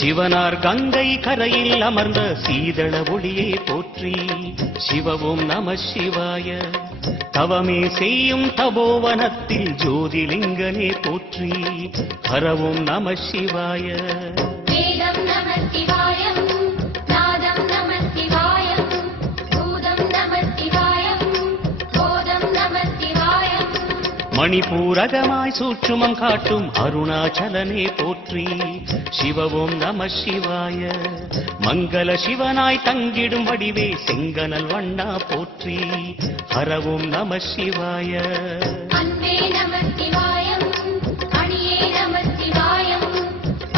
சிவனார் கங்கை கரையில் அமர்ந்த சீதள ஒளியே போற்றி. சிவவும் நம சிவாய. தவமே செய்யும் தபோவனத்தில் ஜோதிலிங்கனே போற்றி. ஹரவும் நம சிவாய. வேதம் நம சிவாயம், நாதம் நம சிவாயம், பூதம் நம சிவாயம், போதம் நம சிவாயம். மணிபூரகமாய் சூட்சுமம் காட்டும் அருணாச்சலனே போற்றி. சிவவும் நம சிவாய. மங்கள சிவனாய் தங்கிடும் வடிவே செங்கனல் வண்ணா போற்றி. ஹரவும் நம சிவாய. அன்பே நம சிவாயம், அணியே நம சிவாயம்,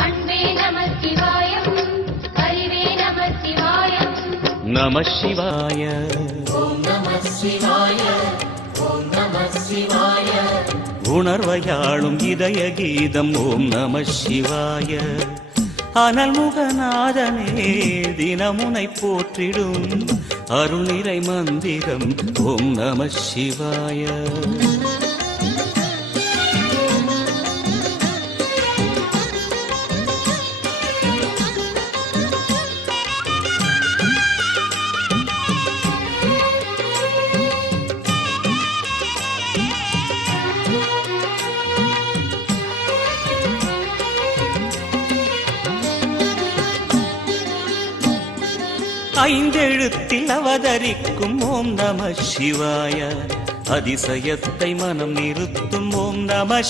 அன்பே நம சிவாயம், அறிவே நம சிவாயம். நம சிவாய. ஓம் நம சிவாய, ஓம் நம சிவாய. உணர்வையாளும் இதய கீதம் ஓம் நம சிவாய. அனல்முகநாதனே தினமுனை போற்றிடும் அருள்நிறை மந்திரம் ஓம் நம சிவாய. ஐந்தெழுத்தில் அவதரிக்கும் ஓம் நம சிவாய. அதிசயத்தை மனம் நிறுத்தும் ஓம் நம